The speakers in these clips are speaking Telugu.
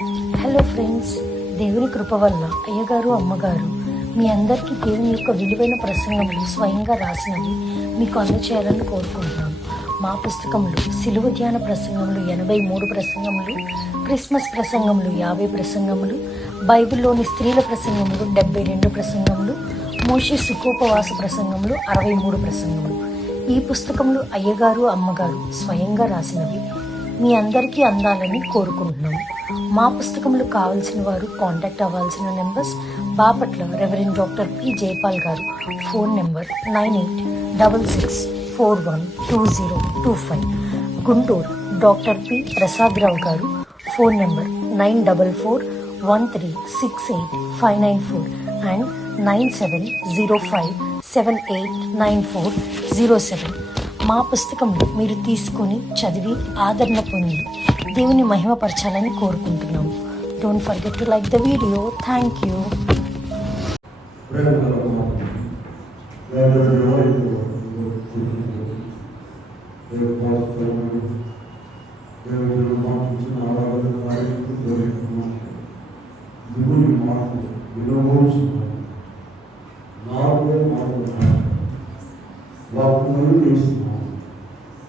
హలో ఫ్రెండ్స్, దేవుని కృప వల్ల అయ్యగారు అమ్మగారు మీ అందరికీ దేవుని యొక్క విలువైన ప్రసంగములు స్వయంగా రాసినవి మీకు అందచేయాలని కోరుకుంటున్నాను. మా పుస్తకంలో సిలువ ధ్యాన ప్రసంగములు 83 ప్రసంగములు, క్రిస్మస్ ప్రసంగములు 50 ప్రసంగములు, బైబిల్లోని స్త్రీల ప్రసంగములు 72 ప్రసంగములు, మోషే సుఖోపవాస ప్రసంగములు 63 ప్రసంగములు. ఈ పుస్తకములు అయ్యగారు అమ్మగారు స్వయంగా రాసినవి మీ అందరికీ అందాలని కోరుకుంటున్నాము. మా పుస్తకములు కావాల్సిన వారు కాంటాక్ట్ అవ్వాల్సిన numbers: Bapatla reverend doctor P Jayapal గారు, phone number 9866412025. Guntur doctor P Prasad Rao గారు, ఫోన్ నెంబర్ 9413685994 అండ్ 9705789407. మా పుస్తకంలో మీరు తీసుకొని చదివి ఆదరణ పొంది దేవుని మహిమపరచాలని కోరుకుంటున్నాము. Don't forget to like the video. Thank you.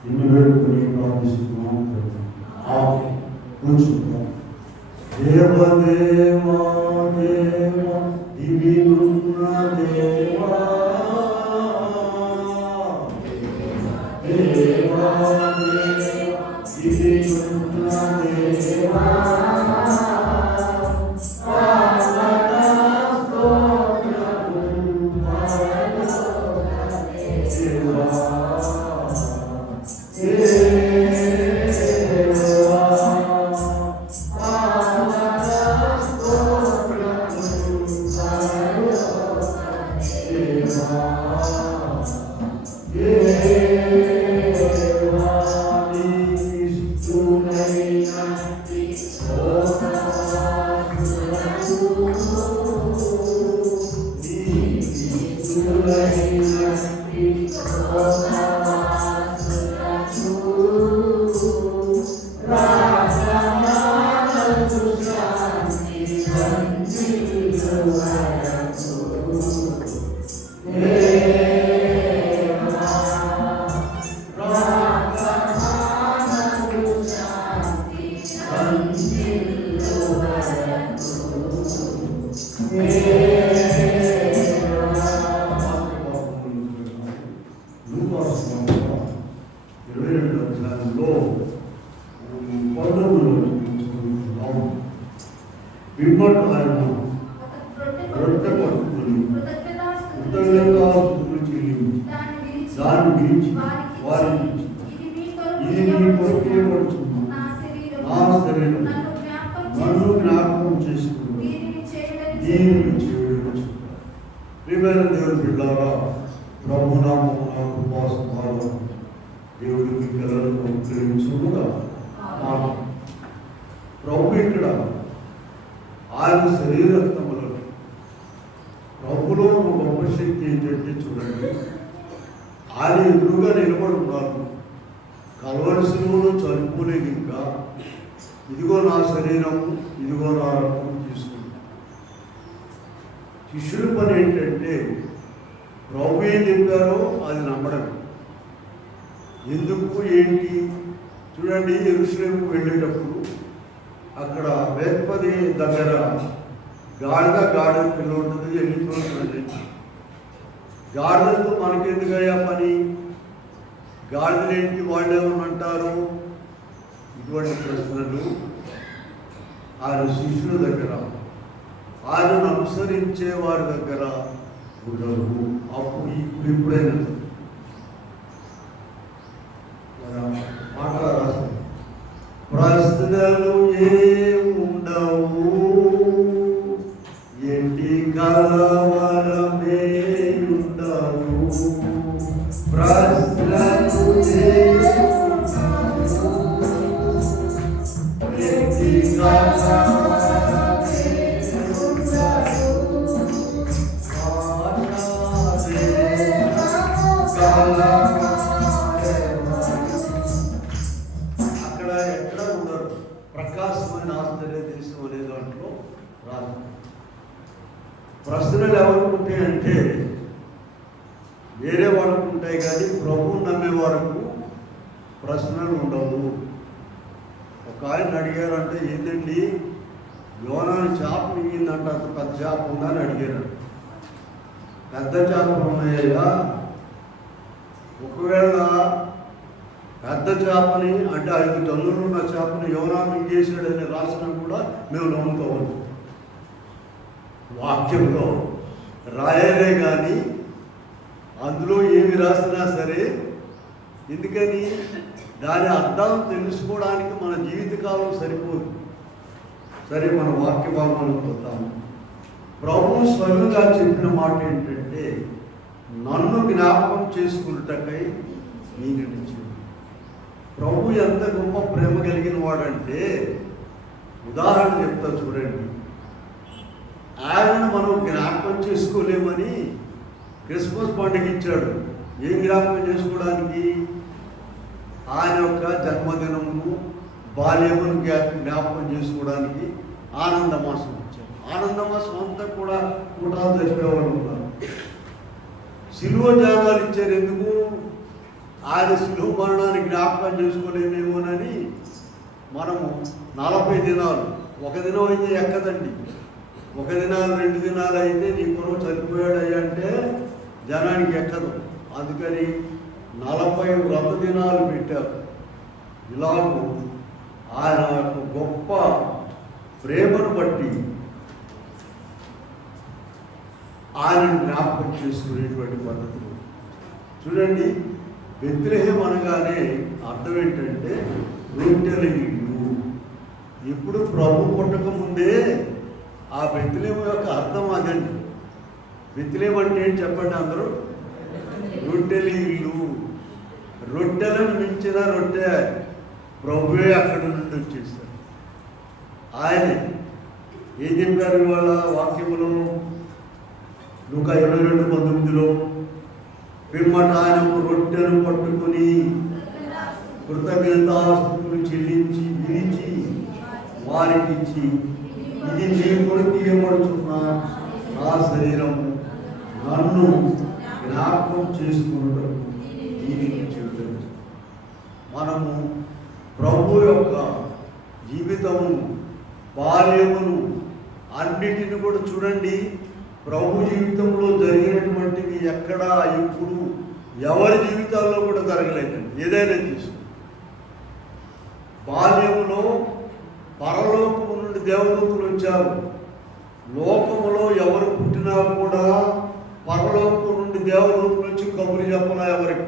ఇన్ని వేడుకొని ప్రార్థిస్తున్నాం. కూర్చుంటాం. దేవదేవా దేవా దివినున్న దేవా దేవా దేవా దివినున్న దేవా పిమ్మట ఆయన రొట్టె పట్టుకొని కృతజ్ఞతాస్తుతులు చెల్లించి దాన్ని విరిచి వారికి ఇది మీ కొరకే పడుచున్నాను, నా శరీరం నన్ను జ్ఞాపకం చేసుకుని దీనిని చేయడం. ప్రియమైన దేవుని బిడ్డారా, ప్రభునామమున కృపాసంభావం దేవుడికి పిల్లలను ప్రేమించుగా. ప్రభు ఇక్కడ ఆయన శరీరక్తములను ప్రభులో గొప్ప శక్తి ఏంటంటే చూడండి, ఆయన ఎదురుగా నిలబడి ఉన్నారు. కల్వరి శిలువలో చనిపోలేదు. ఇంకా ఇదిగో నా శరీరం, ఇదిగో నా రక్తం తీసుకుంటాం. శిష్యుల పని ఏంటంటే ప్రభు ఏం చెప్పారో అది నమ్మడమే. ఎందుకు ఏంటి చూడండి, యెరూషలేముకు వెళ్ళేటప్పుడు అక్కడ వేత్పది దగ్గర గాడిద పిల్ల ఉంటుంది, వెళ్ళిపోతుంది. గాడిదలతో మనకెందుకయ్యా పని, గాడిదలేంటి వాళ్ళు ఏమనంటారు, ఇటువంటి ప్రశ్నలు ఆయన శిష్యుల దగ్గర, ఆయనను అనుసరించే వారి దగ్గర ఉండవు. అప్పుడు ఇప్పుడైనా మాట రాశారు, ప్రశ్నలు ఏముండవు, ఎంటి కలవరమే ఉండవు. ప్రశ్నలు ఎంటి కలవరమే ఉండవు. అక్కడ ఎక్కడ ఉండరు. ప్రకాశమైన ఆశ్చర్య దేశం రాదు. ప్రశ్నలు ఎవరికి ఉంటాయంటే వేరే వాళ్ళకు ఉంటాయి, కానీ ప్రభువు నమ్మే వరకు ప్రశ్నలు ఉండవు. ఒక ఆయన అడిగారంటే, ఏంటండి యోనాని చేప మింగిందంట, అంత పెద్ద చేప ఉందని అడిగారు. పెద్ద చేపలు ఉన్నాయా? ఒకవేళ పెద్ద చేపని అంటే 5 టన్నులు ఉన్న చేపని యోనా మింగేసాడని రాసినా కూడా మేము నమ్ముతాము. వాక్యంలో రాయలే కానీ అందులో ఏమి రాసినా సరే, ఎందుకని దాని అర్థం తెలుసుకోవడానికి మన జీవితకాలం సరిపోదు. సరే, మన వాక్య భాగంలోకి వస్తాము. ప్రభు స్వయంగా చెప్పిన మాట ఏంటంటే, నన్ను జ్ఞాపకం చేసుకున్నటకై నేను నిలిచి. ప్రభు ఎంత గొప్ప ప్రేమ కలిగిన వాడంటే, ఉదాహరణ చెప్తా చూడండి. ఆయనను మనం జ్ఞాపకం చేసుకోలేమని క్రిస్మస్ పండుగ ఇచ్చాడు. ఏం జ్ఞాపకం చేసుకోవడానికి? ఆయన యొక్క జన్మదినము, బాల్యమును జ్ఞాపకం చేసుకోవడానికి ఆనందమాసం ఇచ్చాడు. ఆనందమాసం అంతా కూడా కూటాలు జరిపేవాళ్ళు ఉన్నారు. శిలువ జ్ఞానాలు ఇచ్చారు. ఎందుకు? ఆయన శిలువ మరణాన్ని జ్ఞాపకం చేసుకోలేమేమోనని. మనము 40 దినాలు, ఒక దినం అయితే ఎక్కదండి. 1 దినాలు 2 దినాలు అయితే నీ కొరకు చనిపోయాడు అంటే జనానికి ఎక్కదు. అందుకని 40 వ్రత దినాలు పెట్టారు. ఇలాగూ ఆయన యొక్క గొప్ప ప్రేమను బట్టి ఆయనను జ్ఞాపకం చేసుకునేటువంటి పద్ధతులు చూడండి. బెత్లెహేం అనగానే అర్థం ఏంటంటే రొట్టెల ఇల్లు. ఇప్పుడు ప్రభు పుట్టక ముందే ఆ బెత్లెహేం యొక్క అర్థం అదండి. బెత్లెహేం అంటే ఏంటి చెప్పండి అందరూ? రొట్టెల ఇల్లు. రొట్టెలను మించిన రొట్టె ప్రభువే అక్కడి నుండి వచ్చేసారు. ఆయనే ఏం చెప్పారు ఇవాళ వాక్యములో? లూకా 22:19 పిమ్మట ఆయన రొట్టెను పట్టుకొని కృతజ్ఞతాస్తుతులు చెల్లించి విరిచి వారికి ఇచ్చి, ఇది నీ కొరకు ఇవ్వబడుతున్న నా శరీరము, నన్ను జ్ఞాపకం చేసుకున్నట్టు దీనికి చెబుతారు. మనము ప్రభు యొక్క జీవితము, బాల్యమును అన్నిటిని కూడా చూడండి. ప్రభు జీవితంలో జరిగినటువంటివి ఎక్కడా ఇప్పుడు ఎవరి జీవితాల్లో కూడా జరగలేదండి. ఏదైనా తీసుకో. బాల్యములో పరలోకము నుండి దేవదూతలు వచ్చారు. లోకములో ఎవరు పుట్టినా కూడా పరలోకం నుండి దేవదూతలు వచ్చి కబురు చెప్పలా ఎవరికి.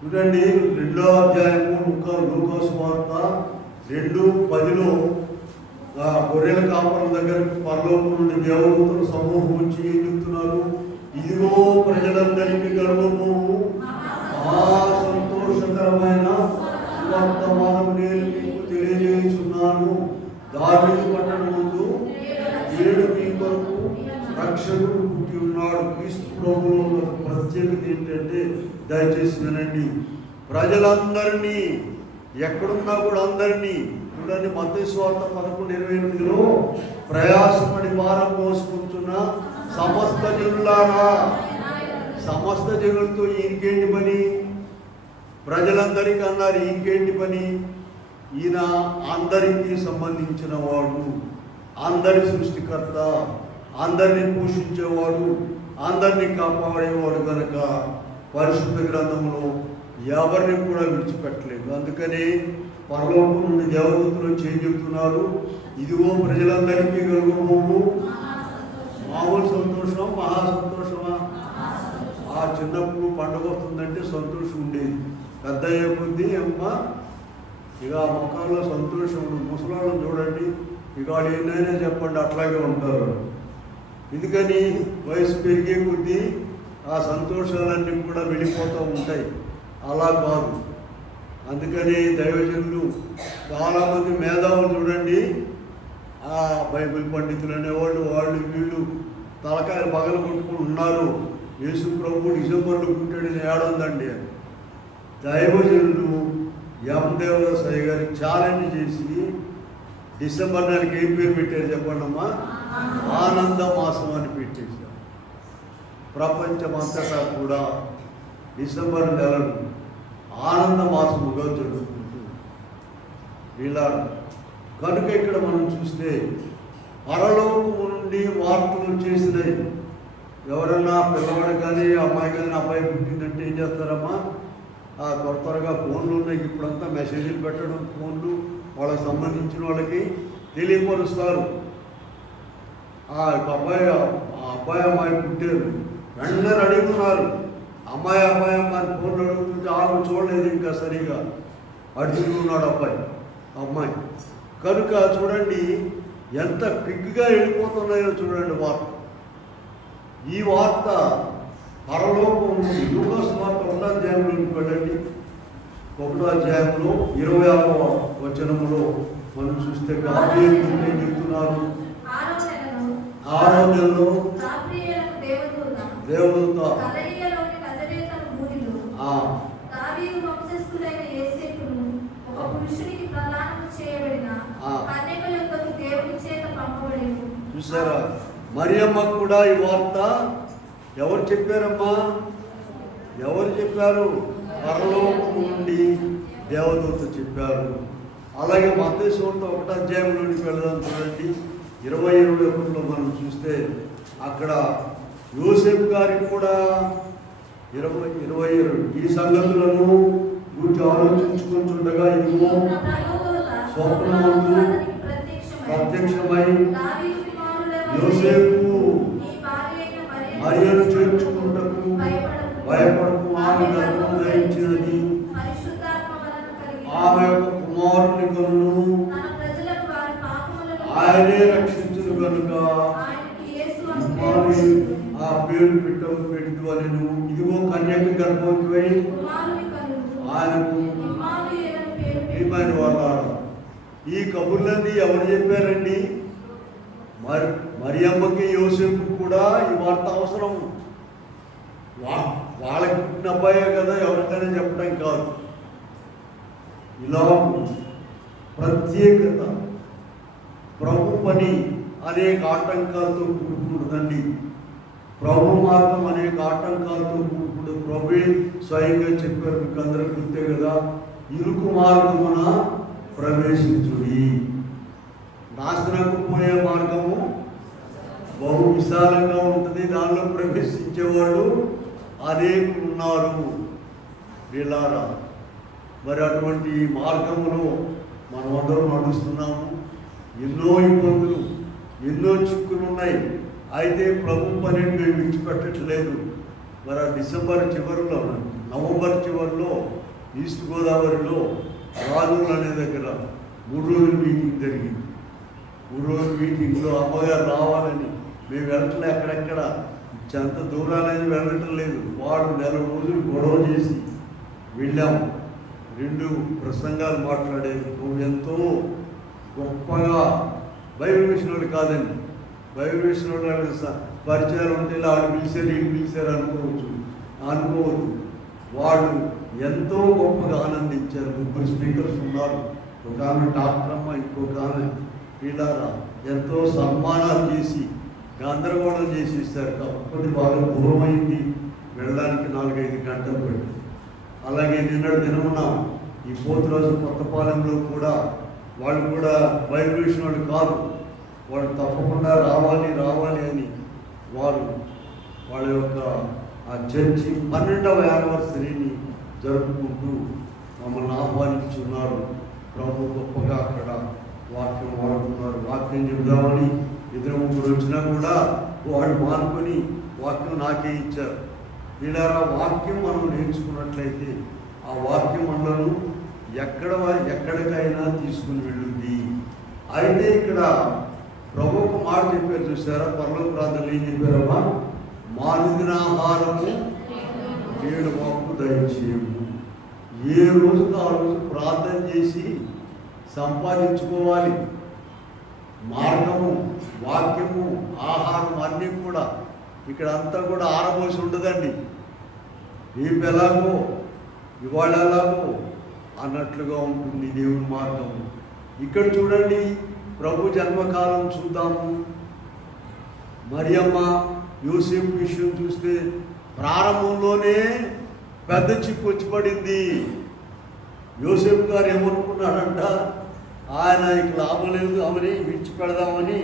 చూడండి 2వ అధ్యాయము లూకా సువార్త 2:10 గొర్రెల కాపరుల దగ్గరికి పరలోకం నుండి దేవదూతల సమూహం వచ్చి ఏం చెప్తున్నారు? ఇదిగో ప్రజలందరికీ గర్వము సంతోషకరమైన వర్తమానం నేను మీకు తెలియజేస్తున్నాను. దావీదు పట్టణమందు నేడు మీ కొరకు రక్షకుడు పుట్టి ఉన్నాడు. క్రీస్తు ప్రభువులో ఉన్న ప్రత్యేకత ఏంటంటే, దయచేసి వినండి, ప్రజలందరినీ ఎక్కడున్నా కూడా అందరినీ చూడండి. మత్తయి సువార్త 11:28 ప్రయాసపడి భారం మోసుకుంటున్న సమస్త జనులారా. సమస్త జనులతో ఈయనకేంటి పని? ప్రజలందరికీ అన్నారు, ఈయనకేంటి పని? ఈయన అందరికీ సంబంధించిన వాడు, అందరి సృష్టికర్త, అందరినీ పోషించేవాడు, అందరినీ కాపాడేవాడు కనుక పరిశుద్ధ గ్రంథంలో ఎవరిని కూడా విడిచిపెట్టలేదు. అందుకని పరలోకం నుండి దేవదూతలు ఏం చెప్తున్నారు? ఇదిగో ప్రజలందరికీ కలుగుబోవు మామూలు సంతోషం, మహా సంతోషమా? ఆ చిన్నప్పుడు పండుగ వస్తుందంటే సంతోషం ఉండేది. పెద్ద అయ్యే కొద్దీ అమ్మ ఇక ఆ ముఖాల్లో సంతోషం ఉండదు. ముసలాళ్ళని చూడండి, ఇక వాళ్ళు ఏదైనా చెప్పండి అట్లాగే ఉంటారు. ఎందుకని వయసు పెరిగే కొద్దీ ఆ సంతోషాలన్నీ కూడా వెళ్ళిపోతూ ఉంటాయి. అలా కాదు. అందుకని దైవజనులు చాలామంది మేధావులు చూడండి, ఆ బైబిల్ పండితులు అనేవాళ్ళు, వాళ్ళు వీళ్ళు తలకాయలు పగలు కొట్టుకుని ఉన్నారు. యేసు ప్రభు డిసెంబర్లో పుట్టాడని ఏడుందండి. దైవజనులు ఎం దేవదాసయ్య గారికి ఛాలెంజ్ చేసి డిసెంబర్ నెలకి ఏం పేరు పెట్టారు చెప్పండి అమ్మా? ఆనంద మాసం అని పెట్టేశారు. ప్రపంచమంతటా కూడా డిసెంబర్ నెలను ఆనంద మాసముగా జరుపుకుంటూ ఇలా కనుక ఇక్కడ మనం చూస్తే పరలోకము నుండి వార్తలు చేసినాయి. ఎవరన్నా పిల్లవాడు కానీ అమ్మాయి కానీ అబ్బాయి పుట్టిందంటే ఏం చేస్తారమ్మా? త్వరగా ఫోన్లు ఉన్నాయి, ఇప్పుడంతా మెసేజ్లు పెట్టడం, ఫోన్లు వాళ్ళకి సంబంధించిన వాళ్ళకి తెలియపరుస్తారు. అబ్బాయి అమ్మాయి పుట్టారు, వెంటనే అడుగుతున్నారు. అమ్మాయి అని ఫోన్లు అడుగుతుంటే ఆమె చూడలేదు ఇంకా సరిగా, అడుగుతున్నాడు అమ్మాయి. కనుక చూడండి ఎంత క్విక్గా వెళ్ళిపోతున్నాయో చూడండి వార్త. ఈ వార్త పరలోకం లూకాసు వార్త 1వ అధ్యాయంలోకి వెళ్ళండి. 1వ అధ్యాయంలో 26వ వచనములో మనం చూస్తే గాబ్రియేలు ఏం చెప్తున్నారు? 6వ నెలలో దేవదూత చూసారా? మరియమ్మ కూడా ఈ వార్త ఎవరు చెప్పారమ్మా? ఎవరు చెప్పారు? పరలోకం నుండి దేవదూత చెప్పారు. అలాగే మత్తయి సువార్త 1వ అధ్యాయంలోకి వెళ్దాం చూడండి. 20-21లో మనం చూస్తే అక్కడ యోసేపు గారికి కూడా 22 ఈ సంగతులను గురించి ఆలోచించుకుంటుండగా ఇదిగో స్వప్నమందు ప్రత్యక్షమై యోసేపు మరియను చేర్చుకుంటకు భయపడకు, ఆమె గర్భం ధరించినది, ఆమె యొక్క కుమారుని కనును, ఆయనే రక్షించును కనుక ఆ పేరు పెట్టు అని. ఇదిగో కన్యక గర్భవతి ఆయనకు ఏమైనా వాళ్ళ ఈ కబుర్లన్నీ ఎవరు చెప్పారండి? మరియమ్మకి యోసేపు కూడా ఈ వార్త అవసరం. వాళ్ళకి పుట్టిన అబ్బాయే కదా, ఎవరికైనా చెప్పడం కాదు. ఇలా ప్రత్యేకత ప్రభు పని అనేక ఆటంకాలతో కూడుకుంటుందండి. ప్రభు మార్గం అనేక ఆటంకాలతో కూడుకుంటుంది. ప్రభువే స్వయంగా చెప్పారు, మీకు అందరూ గుర్తే కదా, ఇరుకు మార్గమున ప్రవేశించుడి. నాశనకు పోయే మార్గము బహు విశాలంగా ఉంటుంది, దానిలో ప్రవేశించేవాళ్ళు అనేకులు ఉన్నారు. వీళ్ళారా మరి అటువంటి మార్గంలో మనమందరం నడుస్తున్నాము. ఎన్నో ఇబ్బందులు, ఎన్నో చిక్కులు ఉన్నాయి. అయితే ప్రభు పనిని మేము విడిచిపెట్టట్లేదు. మరి ఆ డిసెంబర్ చివరిలో, నవంబర్ చివరిలో ఈస్ట్ గోదావరిలో రాజులు అనే దగ్గర 3 రోజుల మీటింగ్ జరిగింది. 3 రోజుల మీటింగ్లో అమ్మగారు రావాలని మేము వెళ్ళట్లే, ఎక్కడెక్కడ అంత దూరాలని వెళ్ళటం లేదు. వాడు 4 రోజులు గొడవ చేసి వెళ్ళాము. 2 ప్రసంగాలు మాట్లాడేది. నువ్వు ఎంతో గొప్పగా బైబిల్ మిషన్ వాళ్ళు కాదండి, బైబిల్ మిషన్ వాళ్ళు పరిచయాలు ఉంటే ఇలా ఆడు పిలిచారు వీళ్ళు పిలిచారు అనుకోవద్దు. వాళ్ళు ఎంతో గొప్పగా ఆనందించారు. 3 స్పీకర్స్ ఉన్నారు. ఒక ఆమె డాక్టర్ అమ్మ, ఇంకొక ఆమె వీళ్ళారా ఎంతో సన్మానాలు చేసి గందరగోళం చేసి ఇస్తారు. కాకపోతే బాగా దూరమైంది, వెళ్ళడానికి 4-5 గంటలు పడింది. అలాగే నిన్నటి దినమున ఈ పోతురాజు కొత్తపాలెంలో కూడా వాళ్ళు కూడా బైబిల్ విషయం వాళ్ళు కాదు, వాళ్ళు తప్పకుండా రావాలి అని వాళ్ళ యొక్క ఆ చర్చి 12వ యానివర్సరీని జరుపుకుంటూ మమ్మల్ని ఆహ్వానించున్నారు. ప్రభు గొప్పగా అక్కడ వాక్యం వాడుతున్నారు. వాక్యం చెబుదామని 2-3 వచ్చినా కూడా వాడు మానుకొని వాక్యం నాకే ఇచ్చారు. ఇలా వాక్యం మనం నేర్చుకున్నట్లయితే ఆ వాక్యం మనలను ఎక్కడికైనా తీసుకుని వెళ్ళుద్ది. అయితే ఇక్కడ ప్రభు ఒక మాట చెప్పారు చూసారా? పరలోక ప్రార్థనలు ఏం చెప్పారమ్మా? మా అనుదిన ఆహారము నేడు మాకు దయచేయము. ఏ రోజుకు ఆ రోజు ప్రార్థన చేసి సంపాదించుకోవాలి. మార్గము, వాక్యము, ఆహారం అన్నీ కూడా ఇక్కడ అంతా కూడా ఆరబోసి ఉండదండి. రేపు ఎలాగో ఇవాళ ఎలాగో అన్నట్లుగా ఉంటుంది దేవుని మార్గము. ఇక్కడ చూడండి ప్రభు జన్మకాలం చూద్దాము. మరియమ్మ యోసేపు విషయం చూస్తే ప్రారంభంలోనే పెద్ద చిక్కు వచ్చి పడింది. యోసేపు గారు ఏమనుకున్నాడంట, ఆయన ఇక లాభం లేదు అవని విడిచిపెడదామని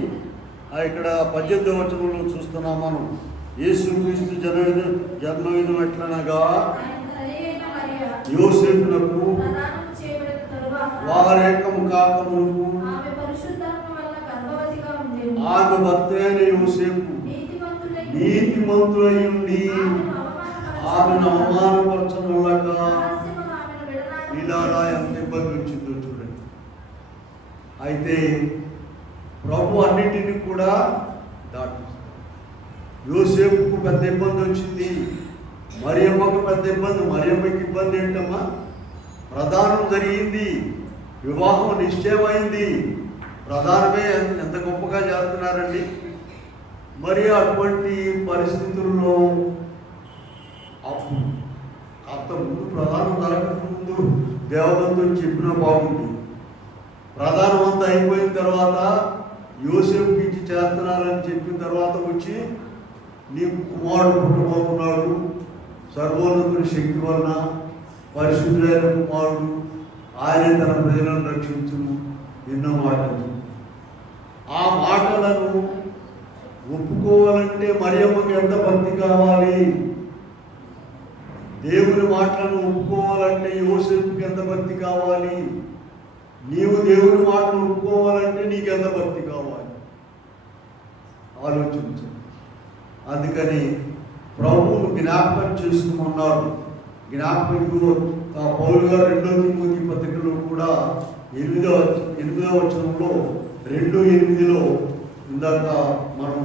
ఇక్కడ 18వ వచనంలో చూస్తున్నాం మనం. యేసుక్రీస్తు జన్మదినం ఎట్లనగా యోసేపునకు వారేకము కాకమునకు ఆమె భర్త అయిన యోసేపు నీతిమంతులై ఉండి ఆమెను అవమానపరచనులక ఇలా ఎంత ఇబ్బంది వచ్చిందో చూడండి. అయితే ప్రభు అన్నింటినీ కూడా దాటిస్తాడు. యోసేపుకు పెద్ద ఇబ్బంది వచ్చింది, మరియమ్మకు పెద్ద ఇబ్బంది. మరియమ్మకి ఇబ్బంది ఏంటమ్మా? ప్రధానం జరిగింది, వివాహం నిశ్చయమైంది. ప్రధానమే ఎంత గొప్పగా చేస్తున్నారండి. మరి అటువంటి పరిస్థితుల్లో అప్పుడు అంతకుముందు ప్రధానం జరగకముందు దేవదత్తుని చెప్పిన బాగుంది. ప్రధానం అంతా అయిపోయిన తర్వాత యోసేపుకి ఇచ్చి చేస్తున్నారని చెప్పిన తర్వాత వచ్చి నీకు కుమారుడు పుట్టబోతున్నాడు, సర్వోన్నతుని శక్తి వలన పరిశుద్ధులైన కుమారుడు, ఆయన తన ప్రజలను రక్షించును ఎన్నో మాటలు. ఆ మాటలను ఒప్పుకోవాలంటే మరియమ్మకి ఎంత భక్తి కావాలి? దేవుని మాటలను ఒప్పుకోవాలంటే యోసేపుకి ఎంత భక్తి కావాలి? నీవు దేవుని మాటలు ఒప్పుకోవాలంటే నీకు ఎంత భక్తి కావాలి? ఆలోచించు. అందుకని ప్రభువును జ్ఞాపకం చేసుకోమన్నారు. జ్ఞాపకం పౌలు గారు 2వ తిమోతి పత్రికలో కూడా 8వ వచనంలో 2:8 ఇందాక మనం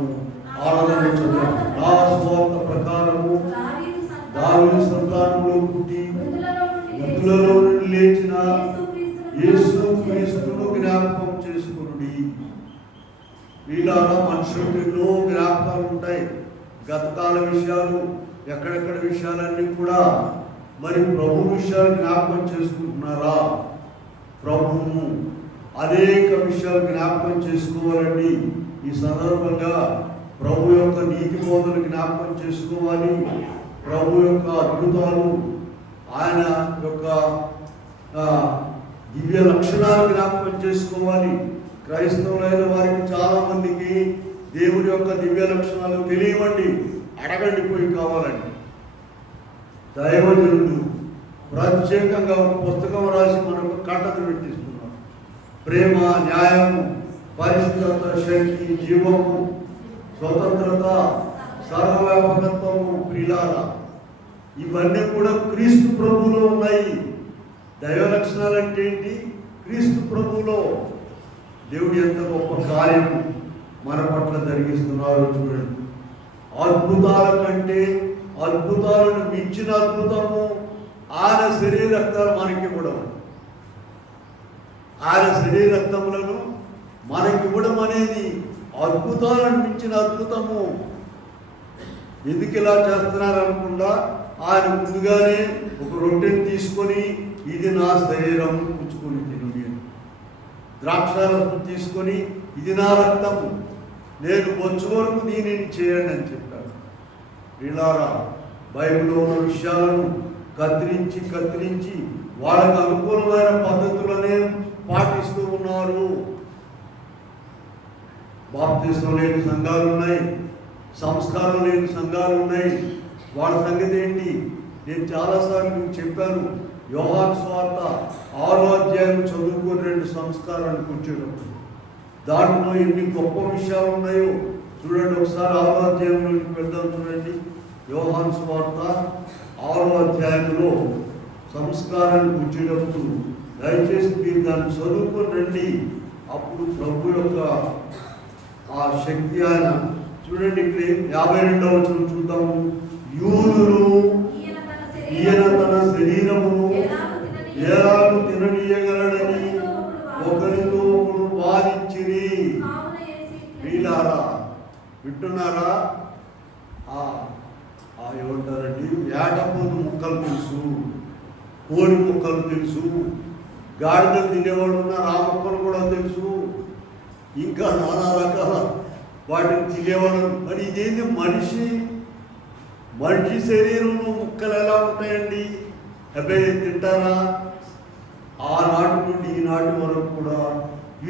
ఆరాధన చదివాం. నా స్వార్థ ప్రకారము దావీదు సంతానంలో పుట్టి మృతులలో నుండి లేచిన యేసుక్రీస్తును జ్ఞాపకం చేసుకునుడి. వీళ్ళ మనుషులకు ఎన్నో జ్ఞాపకాలు ఉంటాయి, గతకాల విషయాలు, ఎక్కడెక్కడ విషయాలన్నీ కూడా. మరి ప్రభు విషయాలు జ్ఞాపకం చేసుకుంటున్నారా? ప్రభువును అనేక విషయాలు జ్ఞాపకం చేసుకోవాలండి. ఈ సందర్భంగా ప్రభు యొక్క నీతి బోధనలు జ్ఞాపకం చేసుకోవాలి. ప్రభు యొక్క అద్భుతాలు, ఆయన యొక్క దివ్య లక్షణాలు జ్ఞాపకం చేసుకోవాలి. క్రైస్తవులైన వారికి చాలామందికి దేవుని యొక్క దివ్య లక్షణాలు తెలియవండి. అడగండి, పోయి కావాలండి. దైవజనుడు ప్రత్యేకంగా ఒక పుస్తకం రాసి మనకు కట్టలు పెట్టిస్తున్నారు. ప్రేమ, న్యాయము, పరిశుద్ధత, శక్తి, జీవము, స్వతంత్రత, సర్వవ్యాపకత్వము, ప్రియులార, ఇవన్నీ కూడా క్రీస్తు ప్రభువులో ఉన్నాయి. దైవ లక్షణాలు అంటే ఏంటి? క్రీస్తు ప్రభువులో. దేవుడు ఎంత గొప్ప కార్యం మన పట్ల జరిగిస్తున్నారో చూడండి. అద్భుతాల కంటే అద్భుతాలను మించిన అద్భుతము ఆయన శరీర రక్తాలు మనకి ఇవ్వడం. ఆయన శరీర రక్తములను మనకి ఇవ్వడం అనేది అద్భుతాలను మించిన అద్భుతము. ఎందుకు ఇలా చేస్తున్నారనుకుండా ఆయన ముందుగానే ఒక రొట్టెని తీసుకొని ఇది నా శరీరం పుచ్చుకొని తినుడి, ద్రాక్షారసం తీసుకొని ఇది నా రక్తము, నేను వచ్చే వరకు దీనిని చేయండి అని చెప్పారు. వీళ్ళారా, బైబిల్లో ఉన్న విషయాలను కత్తిరించి వాళ్ళకు అనుకూలమైన పద్ధతులనే పాటిస్తూ ఉన్నారు. బాప్తిస్మం లేని సంఘాలు ఉన్నాయి, సంస్కారం లేని సంఘాలు ఉన్నాయి. వాళ్ళ సంగతి ఏంటి? నేను చాలాసార్లు చెప్పాను. యోహాను సువార్త 6వ అధ్యాయం చదువుకొని 2 సంస్కారానికి వచ్చేటప్పుడు దాంట్లో ఎన్ని గొప్ప విషయాలు ఉన్నాయో చూడండి. ఒకసారి 6వ అధ్యాయంలోకి వెళ్దాం. చూడండి, యోహాను సువార్త 6వ అధ్యాయంలో సంస్కారానికి వచ్చేటప్పుడు దయచేసి మీరు దాన్ని చదువుకొని రండి. అప్పుడు ప్రభు యొక్క ఆ శక్తి ఆయన చూడండి. ఇక్కడ 52వ వచనం చూద్దాము. యూదులు ఈయన తన శరీరమును ఎలాగూ తిననీయగలడని ఒకరితో ఒకరు వాదించిరి. వీళ్ళారా, వింటున్నారా? ఏమంటారండి, వేటపోతు ముక్కలు తెలుసు, కోడి ముక్కలు తెలుసు, గాడిదలు తినేవాడు ఉన్నారు, ఆ ముక్కలు కూడా తెలుసు. ఇంకా నానా రకాల వాటిని తినేవాడు. మరి ఇదేంటి మనిషి శరీరంలో ముక్కలు ఎలా ఉంటాయండి? అబ్బాయి తింటారా? ఆనాటి నుండి ఈనాటి వరకు కూడా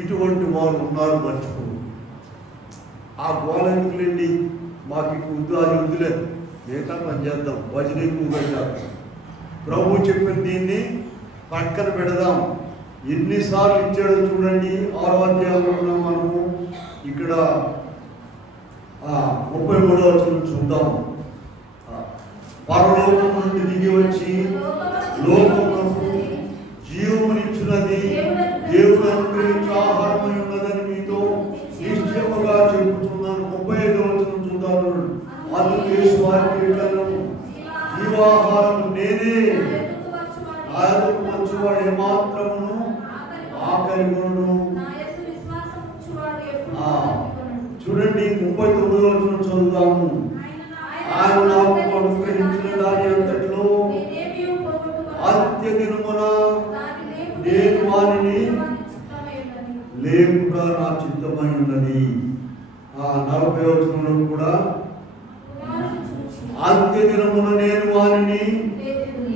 ఇటువంటి వాళ్ళు ఉన్నారు. మర్చిపోయి ఆ గోళంకులండి, మాకు అది వద్దులేదు, మిగతా పని చేద్దాం, భజన ఎక్కువగా చేద్దాం. ప్రభు చెప్పిన దీన్ని పక్కన పెడదాం. ఎన్నిసార్లు ఇచ్చాడో చూడండి. 6వ అధ్యాయంలో ఉన్నాం మనము. ఇక్కడ 33వ వచనం చూద్దాం. పరలోకం నుండి దిగి వచ్చి లోకమునకు జీవమునిచ్చినది దేవుడు అనుగ్రహించి ఆహారమై ఉన్నదని మీతో నిశ్చయముగా చెబుతున్నాను. 35వ వచనం చూద్దాం. అందుకు యేసు వారితో జీవాహారం నేనే, ఆయనకు వచ్చేవాడు ఏమాత్రమును ఆకలి కొనడు. చూడండి 39వ వచనం చదువుదాము. ఆయన నాకు అనుగ్రహించిన దాని అంతట్లో అంత్యదినమున నేను వానిని లేకుండా నా చిత్తమై ఉన్నది. 40వ వచనంలో కూడా అంత్యదినమున నేను వానిని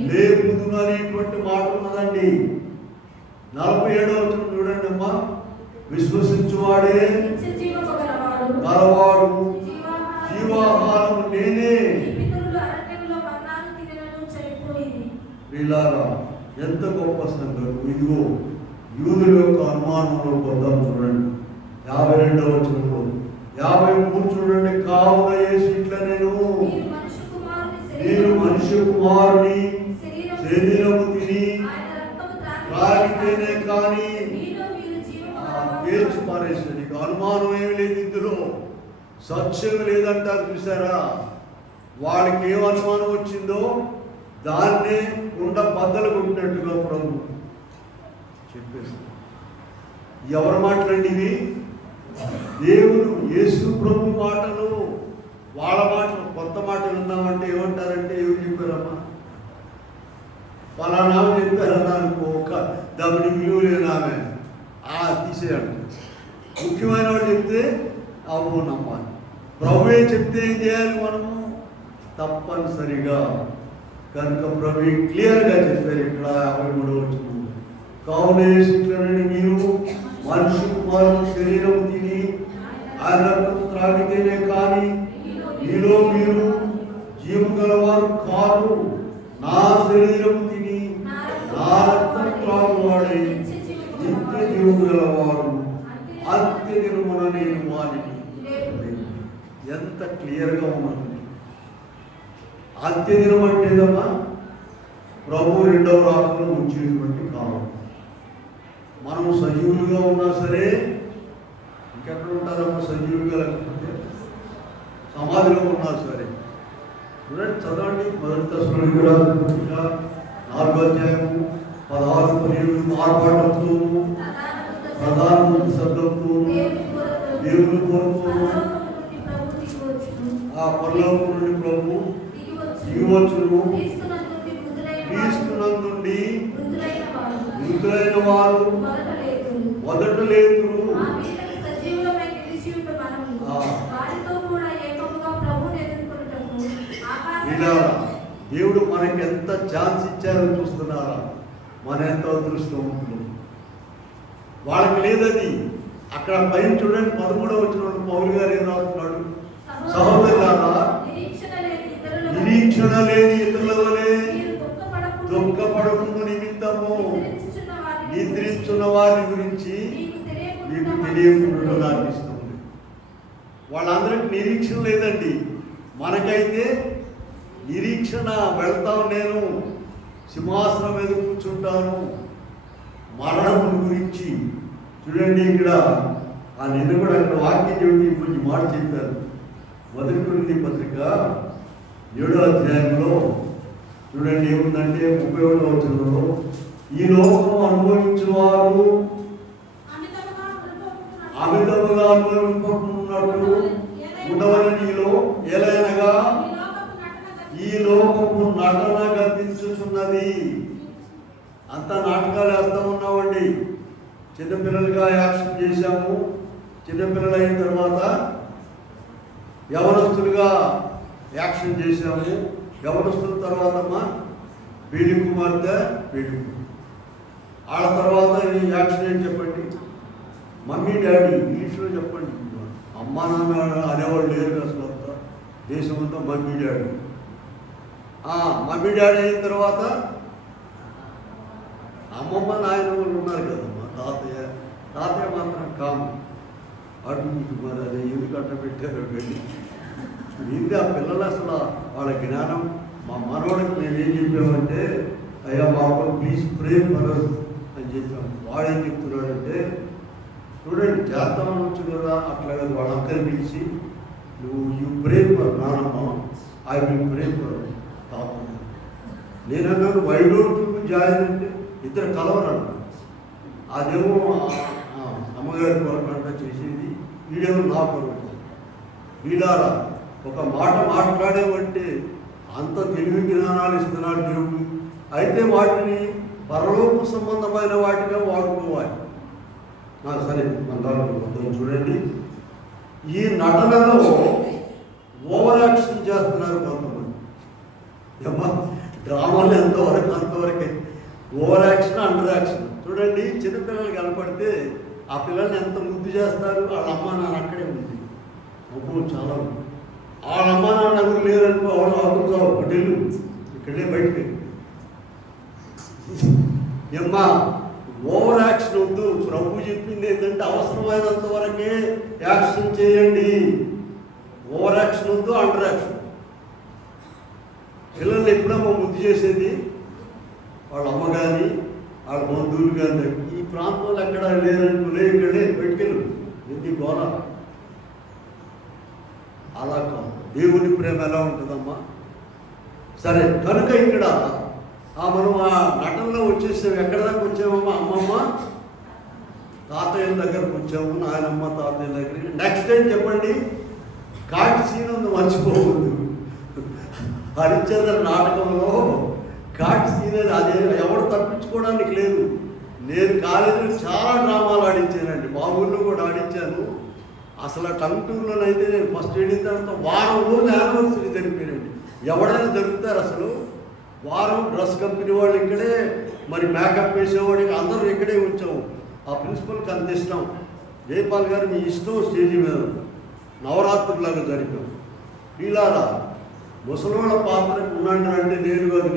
లేపుదును అనేటువంటి మాట ఉన్నదండి. 47వ వచనం చూడండి అమ్మా. విశ్వసించువాడే గలవాడు, జీవాహారం నేనే. వీళ్ళారా ఎంత గొప్ప సంగతి! ఇదిగో యూదుల యొక్క అనుమానంలో పొందాం. చూడండి 52వ వచనంలో. 53 చూడండి. కావున యేసు ఇట్లా నేను మనిషి కుమారుని శరీరము తిని త్రాగితేనే కానీ పేర్చి పారేసాడు. ఇక అనుమానం ఏమి లేదు, ఇందులో సత్యం లేదంటారు. చూసారా? వాళ్ళకి ఏం అనుమానం వచ్చిందో దాన్నే కుండ బద్దలు కొట్టినట్టుగా ప్రభు చెప్పేసి. ఎవరు మాటలండి ఇవి? దేవుడు యేసు ప్రభు మాటలు. వాళ్ళ మాటలు, కొత్త మాటలు విన్నామంటే ఏమంటారంటే, ఎవరు చెప్పారమ్మా? పలానా చెప్పారన్నా అనుకో, ఒక దాని విలువ లేని ఆమె తీసేయండి. ముఖ్యమైన వాడు చెప్తే అవును నమ్మాలి. ప్రభువే చెప్తే ఏం చేయాలి మనము? తప్పనిసరిగా. కనుక ప్రభు క్లియర్గా చెప్పారు ఇక్కడ 53వ వచనం. కావున యేసుని మీరు మనిషి కుమారుని శరీరం తిని ఆయన రక్తం త్రాగితేనే కానీ మీలో మీరు జీవం గలవారు కారు. నా శరీరం తిని నా రక్తం త్రాగువాడే నిత్య జీవం గలవారు, అంత్యదినమున నేను వానిని. ఎంత క్లియర్గా ఉన్నది. అంత్యదినం అంటేదమ్మా ప్రభు 2వ రాకడలో వచ్చేటువంటి కాలం. మనం సజీవులుగా ఉన్నా సరే, ఇంకెక్కడ ఉంటారమ్మా సజీవులుగా? లేకపోతే సమాధిలో ఉన్నా సరే. చూడండి, చదవండి. 1 తెస్సలోనికీయుల పత్రిక 4వ అధ్యాయము 16, 17. ఆర్భాటంతో ప్రధాన శబ్దంతో దేవుని కోరుతూ ఆ పరలోకం నుండి ప్రభు దిగివచ్చును. క్రీస్తునందుండి మృతులైన వారు మొదట లేతురు. దేవుడు మనకి ఎంత ఛాన్స్ ఇచ్చారో చూస్తున్నారా? మన ఎంత అదృష్టవంతులు. వాళ్ళకి లేదని. అక్కడ పైన చూడండి 13వ వచనంలో పౌలు గారు ఏం రాస్తున్నాడు? సహోదరులారా, నిరీక్షణ లేని ఇతరుల వలె దుఃఖపడకుండా నిమిత్తము నిద్రించున్న వారి గురించి మీకు తెలియకుండా అనిపిస్తుంది. వాళ్ళందరికీ నిరీక్షణ లేదండి. మనకైతే నిరీక్షణ. వెళ్తాం, నేను సింహాసనం మీద కూర్చుంటాను. మరణం గురించి చూడండి. ఇక్కడ నిన్న కూడా అక్కడ వాక్యం చెబుతూ కొంచెం మాట చెప్పారు. 1 కొరింథీ పత్రిక 7వ అధ్యాయంలో చూడండి ఏముందంటే 31వ వచనంలో, ఈ లోకం అనుభవించిన వారు అమితముగా అనుభవింపకున్నట్లు ఉండవలని ఎలైనగా ఈ లోకము నటన గతించుచున్నది. అంతా నాటకాలు వేస్తూ ఉన్నామండి. చిన్నపిల్లలుగా యాక్షన్ చేశాము, చిన్నపిల్లలు అయిన తర్వాత యవనస్తులుగా యాక్షన్ చేశాము. యవనస్తుల తర్వాత పెళ్లి కుమార్తె పెళ్లి వాళ్ళ తర్వాత ఈ యాక్షన్ ఏంటి చెప్పండి? మమ్మీ డాడీ ఇంగ్లీష్లో చెప్పండి. అమ్మ నాన్న అనేవాళ్ళు లేరు అసలు అంతా దేశం అంతా మమ్మీ డాడీ. మమ్మీ డాడీ అయిన తర్వాత అమ్మమ్మ నాయన వాళ్ళు ఉన్నారు కదమ్మా, తాతయ్య మాత్రం కాము. అటు మరి అది ఎందుకు అట్ట పెట్టారు వెళ్ళి ఇది ఆ పిల్లలు అసలు వాళ్ళ జ్ఞానం. మా మనవాడికి మేము ఏం చెప్పామంటే, అయ్యా బాబు ప్లీజ్ ప్రే ఫర్ అని చెప్పాము. వాడేం చెప్తున్నాడంటే, చూడండి చేస్తామనొచ్చు కదా, అట్లా కదా వాళ్ళ అక్కని పిలిచి యూ ప్రే ఫర్ నానమ్మ, ఐ విల్ ప్రే ఫర్ తాత. నేనన్నాను వై డోంట్ యూ జాయిన్ అంటే ఇద్దరు కలవరన్న. అదేమో అమ్మగారి కొరకంట చేసేది, వీడేమో నా కొరకు. వీడారా ఒక మాట మాట్లాడేవంటే అంత తెలివి జ్ఞానాలు ఇస్తున్నాడు దేవుడు. అయితే వాటిని పరలోక సంబంధమైన వాటిగా వాడుకోవాలి. సరే మన చూడండి, ఈ నటనలో ఓవర్ యాక్షన్ చేస్తున్నారు కొంతమంది. ఏమా డ్రామాలు ఎంతవరకు అంతవరకే ఓవర్ యాక్షన్, అండర్ యాక్షన్. చూడండి చిన్నపిల్లలు కనపడితే ఆ పిల్లల్ని ఎంత ముద్దు చేస్తారు. వాళ్ళ అమ్మ నాన్న అక్కడే ఉంది. అబ్బో చాలా వాళ్ళ అమ్మ నాన్న ఎవరు లేరనుకో, వాళ్ళు అవుతావు హోటళ్ళు ఇక్కడే బయటికి. ఏమ్మా ఓవర్ యాక్షన్ వద్దు. ప్రభు చెప్పింది ఏంటంటే అవసరమైనంత వరకే యాక్షన్ చేయండి. ఓవర్ యాక్షన్ వద్దు, అండర్ యాక్షన్. పిల్లల్ని ఎప్పుడమ్మా ముద్దు చేసేది? వాళ్ళ అమ్మ కానీ వాళ్ళ బంధువులు కానీ. ఈ ప్రాంతంలో ఎక్కడ లేరనుకునే ఇక్కడే పెట్టుకెళ్ళు ఎందుకు గోళ. అలా కాదు. దేవుని ప్రేమ ఎలా ఉంటుందమ్మా? సరే కనుక ఇక్కడ మనం ఆ నటనలో వచ్చేసాము. ఎక్కడ దాకా వచ్చామమ్మా? అమ్మమ్మ తాతయ్యల దగ్గరకు వచ్చాము, నాయనమ్మ తాతయ్యల దగ్గర. నెక్స్ట్ టైం చెప్పండి, కాటి సీన్ ఉంది, మర్చిపోవద్దు. హరిశ్చంద్ర నాటకంలో కాటి సీన్ అదే ఎవరు తప్పించుకోవడానికి లేదు. నేను కాలేజీలో చాలా డ్రామాలు ఆడించానండి, మా ఊళ్ళో కూడా ఆడించాను. అసలు టంగుటూరులోనైతే నేను ఫస్ట్ వెళ్ళిన తర్వాత వారం రోజులు యానివర్సరీ జరిపానండి. ఎవడైనా జరుగుతారు అసలు? వారం డ్రెస్ కంపెనీ వాళ్ళు ఇక్కడే, మరి మేకప్ వేసేవాడికి అందరూ ఇక్కడే ఉంచాము. ఆ ప్రిన్సిపల్కి అంత ఇష్టం. జయపాల్ గారు మీ ఇష్టం స్టేజీ మీద నవరాత్రులాగా జరిపాం. వీళ్ళారా ముసలోళ్ళ పాత్రకు ఉన్నాడు అంటే నేను కాదు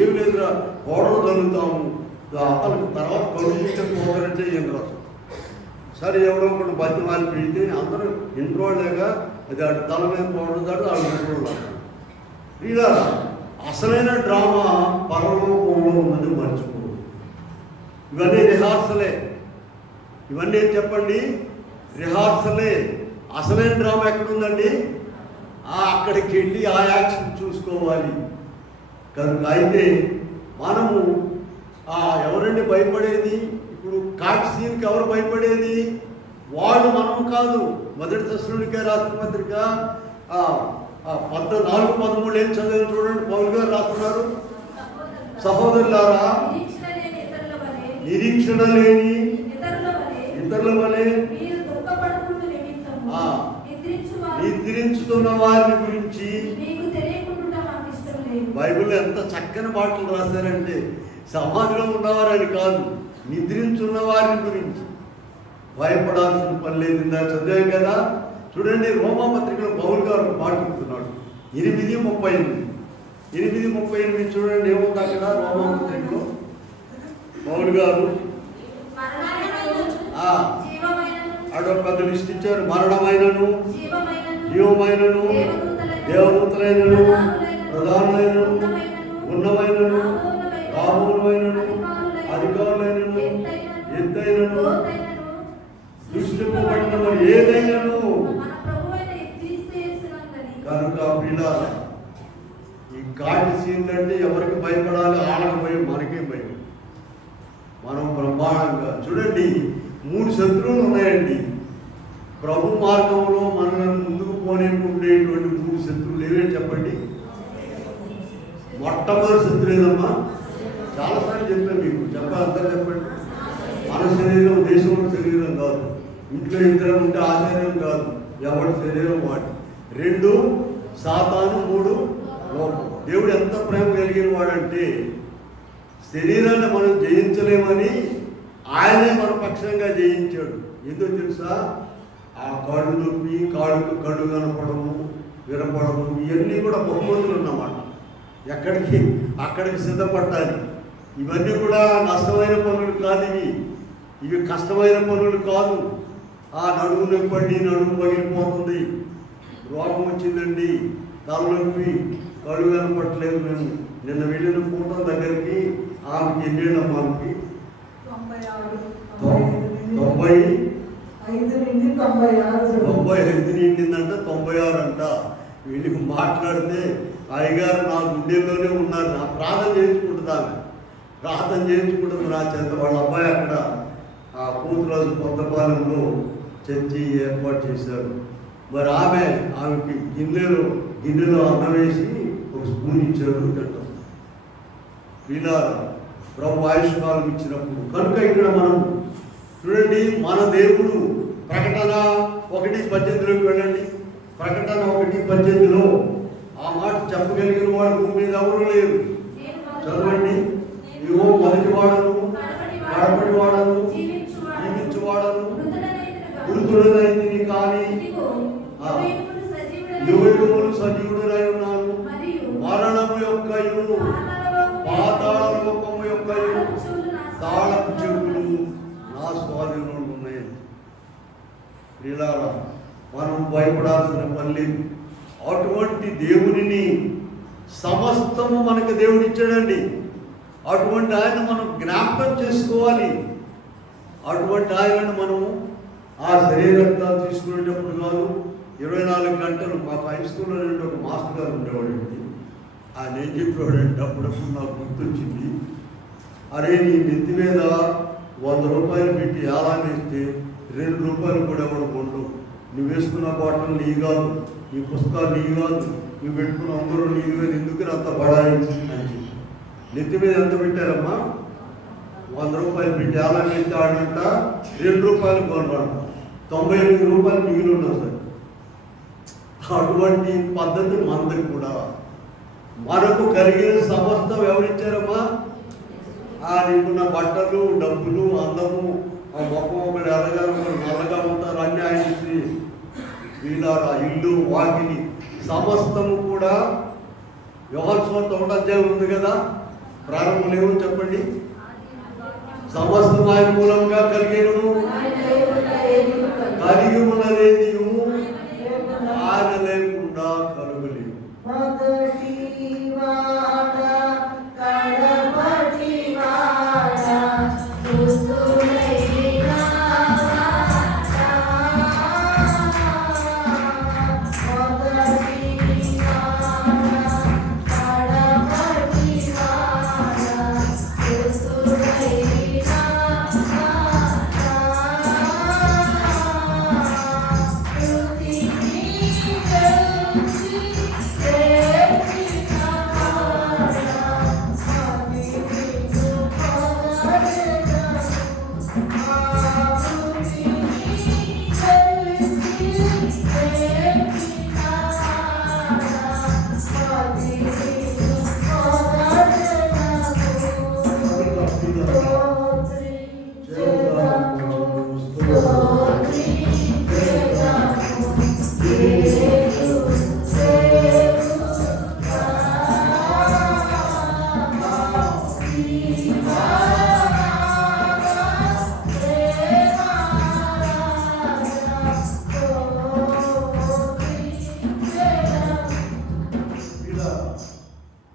ఏం లేదురా, పౌడర్ చల్లుతాము అతనికి తర్వాత కలుగుతుంటే ఏం రాదు. సరే ఎవడో ఒకటి బతిమాలి పెడితే అందరూ ఇంట్రోళ్ళేగా అది అటు తల మీద పౌడర్ దాడు వాళ్ళు ముసలోళ్ళు. వీళ్ళారా అసలైన డ్రామా పరలోకంలో ఉన్నది మర్చిపోదు. ఇవన్నీ రిహార్సలే. ఇవన్నీ చెప్పండి, రిహార్సలే. అసలైన డ్రామా ఎక్కడుందండి? అక్కడికి వెళ్ళి ఆ యాక్షన్ చూసుకోవాలి. కనుక అయితే మనము ఎవరండి భయపడేది? ఇప్పుడు కాట్ సీన్కి ఎవరు భయపడేది? వాళ్ళు మనం కాదు. మొదటి దశలోనికే రాసిన పత్రిక 4:13 ఏం చదివారు చూడండి. పౌలు గారు రాస్తున్నారు, సహోదరులారా నిరీక్షణ లేని ఇతరుల వలె నిద్రించుతున్న వారిని గురించి బైబిల్ ఎంత చక్కని మాటలు రాశారంటే, సమాధిలో ఉన్నవారని కాదు, నిద్రించున్న వారిని గురించి భయపడాల్సిన పని లేదు. ఇందాక చదివాం కదా. చూడండి రోమా పత్రికలో పౌలు గారు పాటిస్తున్నాడు 8:38 చూడండి ఏముంది అక్కడ రోమా పత్రికలో. పౌలు గారు అడొక పెద్ద లిస్ట్ ఇచ్చారు. మరణమైనను జీవమైనను దేవదూతలైనను ప్రధానులైనను ఉన్నమైనను రాబోలైనను అధికారులైనను ఎత్తైనను దృష్టిపబడిన ఏదైనాను. కనుక పిల్లల ఈ కాటి సీన్ అంటే ఎవరికి భయపడాలి? ఆళ్ళకి భయం, మనకే భయం. మనం బ్రహ్మాండంగా చూడండి 3 శత్రువులు ఉన్నాయండి. ప్రభు మార్గంలో మనల్ని ముందుకు పోనేకుండేటువంటి 3 శత్రువులు ఏవేంటి చెప్పండి? మొట్టమొదటి శత్రువు ఏదమ్మా? చాలాసార్లు చెప్పాను మీకు, చెప్పాలి అంతా చెప్పండి. మన శరీరం దేశంలో శరీరం కాదు. ఇంట్లో ఇద్దరు ఉంటే ఆశ్చర్యం కాదు, ఎవరి శరీరం వాడి. 2 సాతాను, 3 లోకం. దేవుడు ఎంత ప్రేమ కలిగిన వాడంటే శరీరాన్ని మనం జయించలేమని ఆయనే మన పక్షంగా జయించాడు. ఎందుకు తెలుసా? ఆ కాళ్ళు నొప్పి, కాళ్ళకు కళ్ళు కనపడము, వినపడము, ఇవన్నీ కూడా బహుమతులు అన్నమాట. అక్కడికి సిద్ధపడ్డాలి. ఇవన్నీ కూడా నష్టమైన పనులు కాదు, ఇవి కష్టమైన పనులు కాదు. ఆ నడుము నొప్పండి, నడుము పగిలిపోతుంది, రోగం వచ్చిందండి, తలనొప్పి, కళ్ళు కనపట్టలేదు. మేము నిన్న వెళ్ళిన కూటం దగ్గరికి ఆమెకి ఎన్నేళ్ళమ్మా? ఆమెకి 95 నిండిందంట, 96 అంట. వీళ్ళకి మాట్లాడితే అయ్యగారు నా గుండెల్లోనే ఉన్నారు, నా ప్రార్థన చేయించుకుంటుంది నా చేత. వాళ్ళ అబ్బాయి అక్కడ ఆ కూతురాజు కొత్తపాలెంలో చర్చి ఏర్పాటు చేశారు. మరి ఆమెకి గిన్నెలో అన్నం వేసి ఒక స్పూన్ ఇచ్చారు తింటాం. ఇలా ప్రభు ఆయుష్కాలం ఇచ్చినప్పుడు కనుక ఇక్కడ మనం చూడండి, మన దేవుడు ప్రకటన 1:18లోకి వెళ్ళండి. ప్రకటన 1:18లో ఆ మాట చెప్పగలిగిన వాడు భూమి మీద ఎవరు లేరు. చదవండి. ఇవో మొదటి వాడను, కడపటి వాడను, జీవించువాడను, మృతుడనైతిని కానీ యువకులు సజీవుడనై ఉన్నాను. మరణము యొక్కయు పాతాళ లోకము యొక్కయు తాళపు చెవులు నా స్వాధీనంలో ఉన్నాయి. ఇలా మనం భయపడాల్సిన పని లేదు. అటువంటి దేవునిని సమస్తము మనకు దేవుడు ఇచ్చాడండి. అటువంటి ఆయన మనం జ్ఞాపకం చేసుకోవాలి. అటువంటి ఆయనను మనము ఆ శరీరక్తాలు తీసుకునేటప్పుడు కాదు, 24 గంటలు. మాకు హై స్కూల్లో ఒక మాస్టర్ గారు ఉండేవాడండి. ఆయన ఏం చెప్పేవాడంటే అప్పుడప్పుడు నాకు గుర్తొచ్చింది, అరే నీ నెత్తి మీద 100 రూపాయలు పెట్టి ఎలా వేస్తే 2 రూపాయలు కూడా ఎవరు కొండు. నువ్వు వేసుకున్న బాటలు నీ కాదు, నీ పుస్తకాలు నీ కాదు, నువ్వు పెట్టుకున్న అందరూ నీ కాదు, ఎందుకు అంత బడాయించి అని చెప్పి. నెత్తి మీద ఎంత పెట్టారమ్మా? 100 రూపాయలు పెట్టి ఎలా వేస్తే ఆడంట 2 రూపాయలు కొనరాడు, 98 రూపాయలు మిగిలి ఉన్నావు సార్. అటువంటి పద్ధతి మనకు కూడా. మనకు కలిగిన సమస్తం ఎవరిచ్చారమ్మా? నీకున్న బట్టలు, డబ్బులు, అందము, ఆ మొక్క ఒకటి ఎర్రగా నల్లగా ఉంటారు, అన్ని ఆయన వీళ్ళ ఇల్లు, వాకిలి సమస్తము కూడా. యోహాను సువార్త 1వ అధ్యాయం ఉంది కదా, ప్రారంభం ఏమని చెప్పండి? సమస్తం ఆయన మూలంగా కలిగేను, కలిగి ఉన్నదేది ఆయన లేకుండా కలుగలేదు.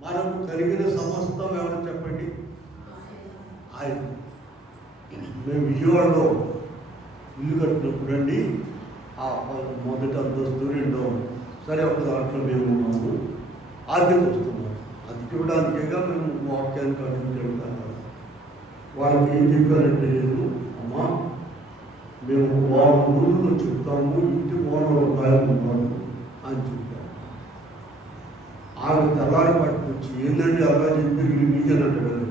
మనకు కలిగిన సమస్తం ఎవరు చెప్పండి? ఆయన. మేము విజయవాడలో ఇల్లు కట్టినప్పుడు అండి, ఆ మొదటి అంతస్తు, రెండో సరే ఒక దాంట్లో మేము ఉన్నాము. అద్దెకు వస్తున్నాం. అద్దెకి ఇవ్వడానికేగా మేము వాక్యానికి అడుగుతాం. వాళ్ళకి ఏం చెప్పారంటే, నేను అమ్మా మేము 1 రోజుల్లో చెప్తాము, ఇంటి ఓనర్ ఉన్నాడు అని చెప్పారు. ఆమె తెల్లారి పట్టుకొచ్చి ఏంటంటే అలా చెప్పి వీళ్ళు మీకేనట్టు కదా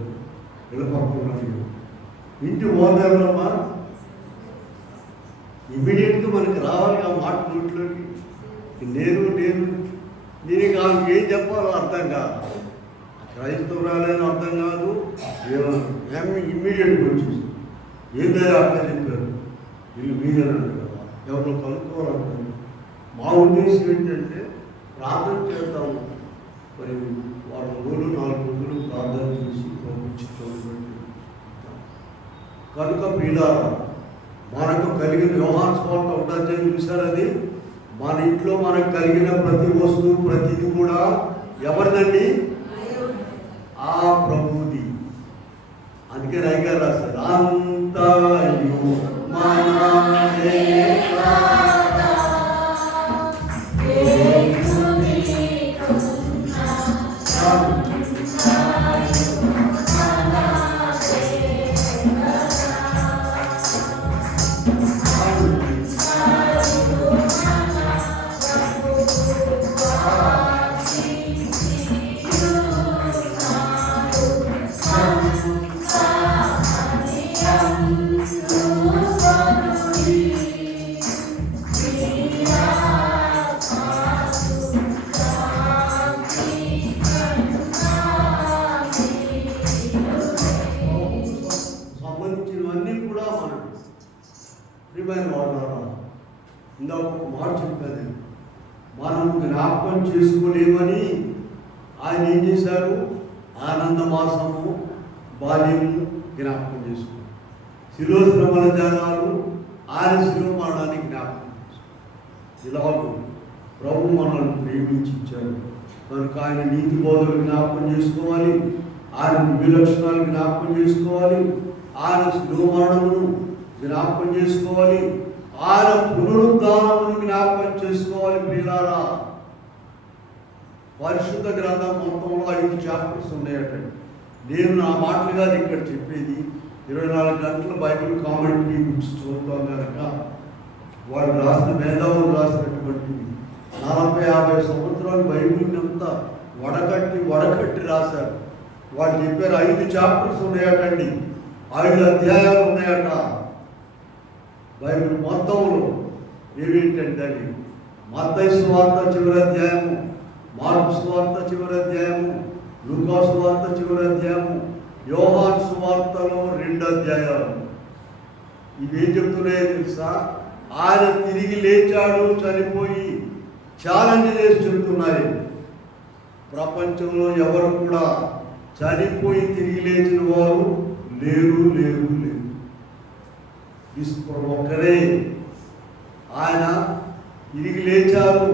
ఇలా పట్టుకున్నాను. ఇంటి ఓనర్ ఎవరమ్మా? మనకి రావాలి ఆ మాట నోట్లోకి. నేను నేను దీనికి ఆమెకి ఏం చెప్పాలో అర్థం కాదు. క్రైస్తవురాలని అర్థం కాదు. ఇమ్మీడియట్గా వచ్చేసి ఏందో అర్థం చెప్పారు, వీళ్ళు మీదన్నాడు కదా, ఎవరిలో కలుసుకోవాలంటారు. మా ఉద్దేశం ఏంటంటే ప్రార్థన చేస్తాము. మరి వారం రోజులు 4 రోజులు ప్రార్థన చేసి పంపించి కనుక ప్రియులారా, మనకు కలిగిన యోహాను సువార్త 1వ అధ్యాయం చూశారు. అది మన ఇంట్లో మనకు కలిగిన ప్రతి వస్తువు ప్రతిది కూడా ఎవరిదండి? ఆ ప్రభువుది. అందుకే రాయగారు రాశారు, అంతా సంబంధించినవన్నీ కూడా మనకు ప్రియమైన వాళ్ళారా, ఇందాక ఒక మాట చెప్పాను, మనం జ్ఞాపకం చేసుకోలేమని ఆయన ఏం చేశారు? ఆనంద మాసము బాల్యము జ్ఞాపకం చేసుకున్నారు. శిలో శ్రమల త్యాగాలు ఆయన శిలో మరణాన్ని జ్ఞాపకం చేసుకున్నారు. ఇలాగూ ప్రభు మనల్ని ప్రేమించి ఇచ్చారు కనుక ఆయన నీతి బోధలు జ్ఞాపకం చేసుకోవాలి, ఆయన విలక్షణాలు జ్ఞాపకం చేసుకోవాలి, ఆయన శిలో మరణమును జ్ఞాపకం చేసుకోవాలి, ఆయన పునరుద్ధానమును జ్ఞాపకం చేసుకోవాలి. ప్రియులారా, పరిశుద్ధ గ్రంథం మొత్తంలో 5 చాప్టర్స్ ఉన్నాయటండి. నేను నా మాటలు కాదు ఇక్కడ చెప్పేది, 24 గంటల బైబిల్ కామెంటరీ బుక్స్ చదువుతాం కనుక వాళ్ళు రాసిన మేధావులు రాసినటువంటి 40-50 సంవత్సరాలు బైబిల్ని అంతా వడకట్టి రాశారు. వాళ్ళు చెప్పారు 5 చాప్టర్స్ ఉన్నాయటండి, 5 అధ్యాయాలు ఉన్నాయట బైబిల్ మొత్తంలో. ఏమిటంటే అవి మత్తయి సువార్త చివరి అధ్యాయము, మార్కు సువార్త చివరి అధ్యాయము, లూకా సువార్త చివరి అధ్యాయము, యోహాను సువార్తలో 2 అధ్యాయాలు. ఇవేం చెప్తున్నాయో తెలుసా? ఆయన తిరిగి లేచాడు, చనిపోయి ఛాలెంజ్ చేసి చెప్తున్నాయి. ప్రపంచంలో ఎవరు కూడా చనిపోయి తిరిగి లేచిన వారు లేరు. ఒక్కరే ఆయన తిరిగి లేచారు,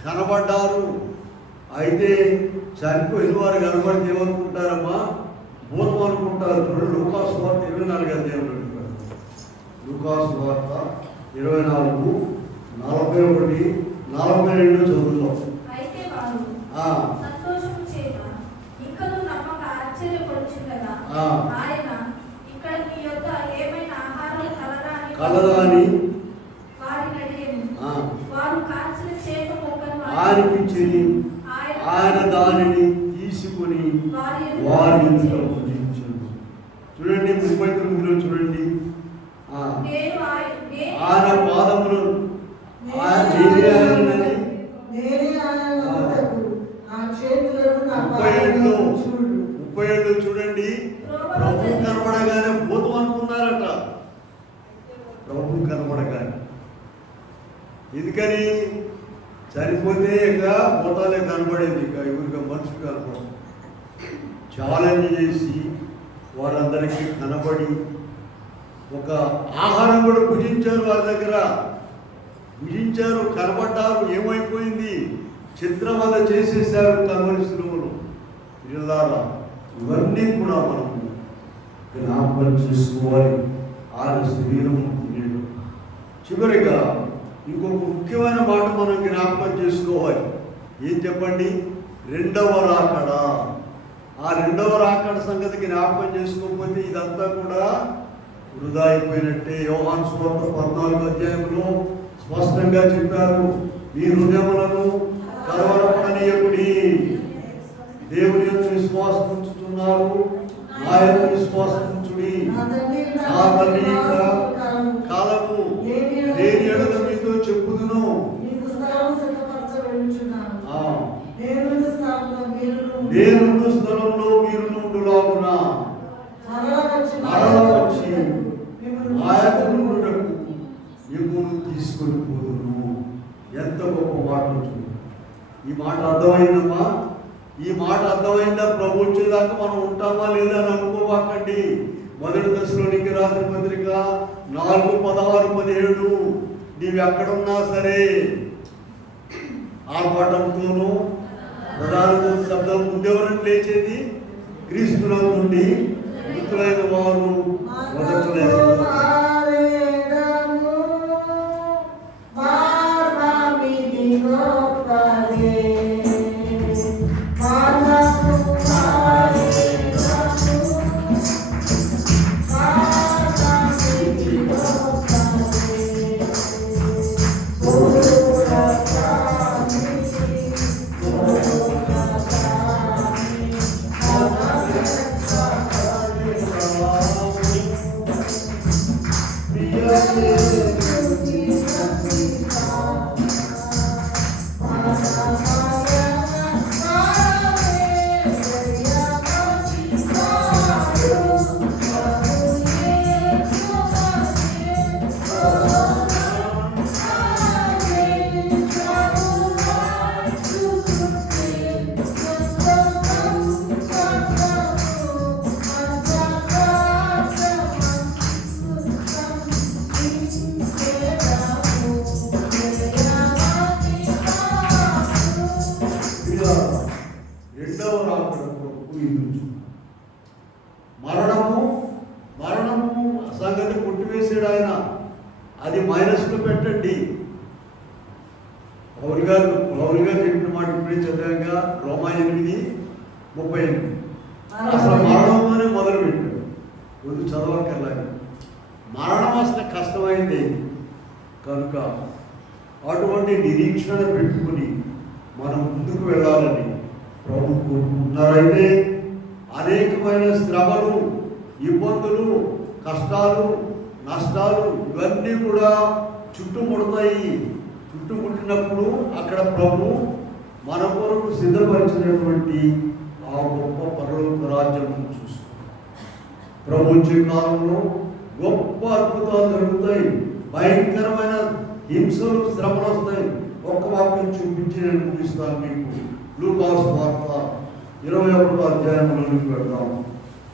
కనబడ్డారు. అయితే చనిపోయిన వారు కనబడితే ఏమనుకుంటారమ్మా? భూతం అనుకుంటారు. చూడండి, లూకా సువార్త 24 అధ్యాయంలో ఉంటారు. లూకా సువార్త 24, 41, 42 చదువులో కలదాని ఆయనకి ఆయన దానిని తీసుకుని వారి ఇంట్లో పూజించాడు. చూడండి 39లో చూడండి, ఆయన పాదములు 37 చూడండి. ప్రభు కనబడగానే భూతం అనుకున్నారట. ప్రభు కనబడగానే ఎందుకని? చనిపోతే ఇక భూతాలే కనబడేది, ఇక ఎవరిగా మనుషు కనపడదు. ఛాలెంజ్ చేసి వారందరికీ కనబడి ఒక ఆహారం కూడా భుజించారు. వారి దగ్గర భుజించారు, కనబడ్డారు. ఏమైపోయింది? చిత్రవద చేసేసారు కల్వరి శిలువలో. పిల్లారా, ఇవన్నీ కూడా మనం జ్ఞాపకం చేసుకోవాలి. ఆయన శరీరం తినేడు. చివరిగా ఇంకొక ముఖ్యమైన మాట మనం జ్ఞాపకం చేసుకోవాలి. ఏం చెప్పండి? 2వ రాకడ. ఆ 2వ రాకడ సంగతి జ్ఞాపకం చేసుకోకపోతే ఇదంతా కూడా వృధా అయిపోయినట్టే. యోహాను సువార్త 14వ అధ్యాయంలో స్పష్టంగా చెప్పారు, మీ హృదయములను కలవరపడనీయకుడి. దేవుని యొక్క విశ్వాసం ఉంచుతున్నారు, నా యొక్క విశ్వాసం ఉంచుడి. నా తండ్రి కాలము లేని ఎడల నేనుండు స్థలంలో మీరు నుండులాగున మరల వచ్చి ఆయన నుండుటకు మిమ్మల్ని తీసుకొని పోదును. ఎంత గొప్ప మాట చూడు. ఈ మాట అర్థమైందమ్మా? ఈ మాట అర్థమైందా? ప్రభు వచ్చేదాకా మనం ఉంటామా లేదా అని అనుకోవాకండి. 1 దశలోనికి రాసిన పత్రిక 4:16-17 నీవు ఎక్కడున్నా సరే ఆర్భాటంతోనూ ప్రధాన శబ్దం ముందెవరని లేచేది? క్రీస్తునందు నుండి మృతులైన వారు మొదట లేచారు. మరణము సంగతి కొట్టివేసాడు ఆయన. అది మైనస్లో పెట్టండి. పౌలు గారు చెప్పిన మాట ఇప్పుడే చదివాక రోమా 8:38 అసలు మరణంతోనే మొదలు పెట్టాడు. ముందు చదవకల్లా మరణం అసలు కష్టమైంది కనుక అటువంటి నిరీక్షణ పెట్టుకుని మనం ముందుకు వెళ్ళాలని ప్రభు కోరుకుంటున్నారైతే అనేకమైన శ్రమలు, ఇబ్బందులు, కష్టాలు, నష్టాలు ఇవన్నీ కూడా చుట్టుముడతాయి. చుట్టుముట్టినప్పుడు అక్కడ ప్రభు మన కొరకు సిద్ధపరిచినటువంటి ఆ గొప్ప పరలోక రాజ్యం చూస్తాం. ప్రభు వచ్చే కాలంలో గొప్ప అద్భుతాలు జరుగుతాయి. భయంకరమైన హింసలు, శ్రమలు వస్తాయి. ఒక్క వాక్యం చూపించి నేను ముగిస్తాను మీకు. లూకాసు వార్త 21వ అధ్యాయంలోనికి వెళ్దాం.